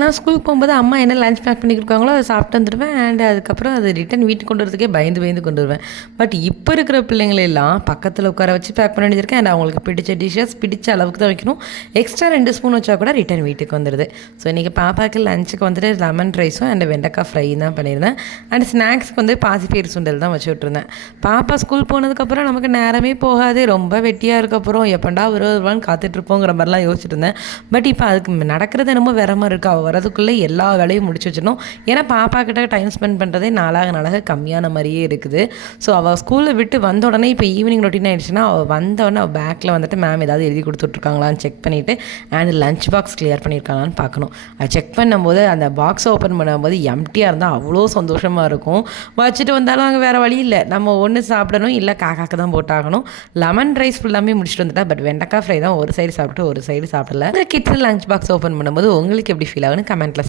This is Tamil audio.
நான் ஸ்கூலுக்கு போகும்போது அம்மா என்ன லஞ்ச் பேக் பண்ணி கொடுக்காங்களோ அதை சாப்பிட்டு வந்துடுவேன். அண்ட் அதுக்கப்புறம் அது ரிட்டன் வீட்டுக்கு கொண்டு வரதுக்கே பயந்து பயந்து கொண்டு வருவேன். பட் இப்போ இருக்கிற பிள்ளைங்களெல்லாம் பக்கத்தில் உட்கார வச்சு பேக் பண்ண வேண்டியிருக்கேன். அண்ட் அவங்களுக்கு பிடிச்ச டிஷ்ஷஸ் பிடிச்ச அளவுக்கு தான் வைக்கணும். எக்ஸ்ட்ரா 2 ஸ்பூன் வச்சா கூட ரிட்டன் வீட்டுக்கு வந்துடுது. ஸோ இன்றைக்கி பாப்பாவுக்கு லஞ்சுக்கு வந்துட்டு லெமன் ரைஸும் அண்ட் வெண்டைக்காய் ஃப்ரை தான் பண்ணியிருந்தேன். அண்ட் ஸ்நாக்ஸ்க்கு வந்து பாசிப்பயிறு சுண்டல் தான் வச்சு விட்ருந்தேன். பாப்பா ஸ்கூல் போனதுக்கப்புறம் நமக்கு நேரமே போகாது. ரொம்ப வெட்டியாக இருக்கப்பறம் எப்பண்டா வருவான்னு காத்துட்ருப்போங்கிற மாதிரிலாம் யோசிச்சுட்டு இருந்தேன். பட் இப்போ அதுக்கு நடக்கிறது என்னமோ வேற மாதிரி இருக்குது. அவள் வரதுக்குள்ளே எல்லா வேலையும் முடிச்சு வச்சிடணும். ஏன்னா பாப்பா கிட்ட டைம் ஸ்பெண்ட் பண்ணுறதே நாளாக கம்மியான மாதிரியே இருக்குது. ஸோ அவள் ஸ்கூலில் விட்டு வந்த உடனே இப்போ ஈவினிங் ரொட்டீன் ஆகிடுச்சுன்னா அவள் வந்தோடனே அவள் பேக்கில் வந்துட்டு மேம் ஏதாவது எழுதி கொடுத்துட்ருக்காங்களான்னு செக் பண்ணிவிட்டு அண்ட் லஞ்ச் பாக்ஸ் கிளியர் பண்ணியிருக்காங்களான்னு பார்க்கணும். அதை செக் பண்ணும்போது அந்த பாக்ஸை ஓப்பன் பண்ணும்போது எம்டியாக இருந்தால் அவ்வளோ சந்தோஷமாக இருக்கும். வச்சுட்டு வந்தாலும் அங்கே வேறு வழி இல்லை, நம்ம ஒன்று சாப்பிடணும், இல்லை காக்காக்கு தான் போட்டாகணும். லெமன் ரைஸ் ஃபுல்லாமே முடிச்சுட்டு வந்துட்டா. பட் வெண்டைக்காய் ஃப்ரை தான் ஒரு சைடு சாப்பிட்டு ஒரு சைடு சாப்பிடல. கிட்ஸ் லஞ்ச் பாக்ஸ் ஓப்பன் பண்ணும்போது உங்களுக்கு எப்படி ஃபீல் ஆகுன்னு கமெண்ட்டில்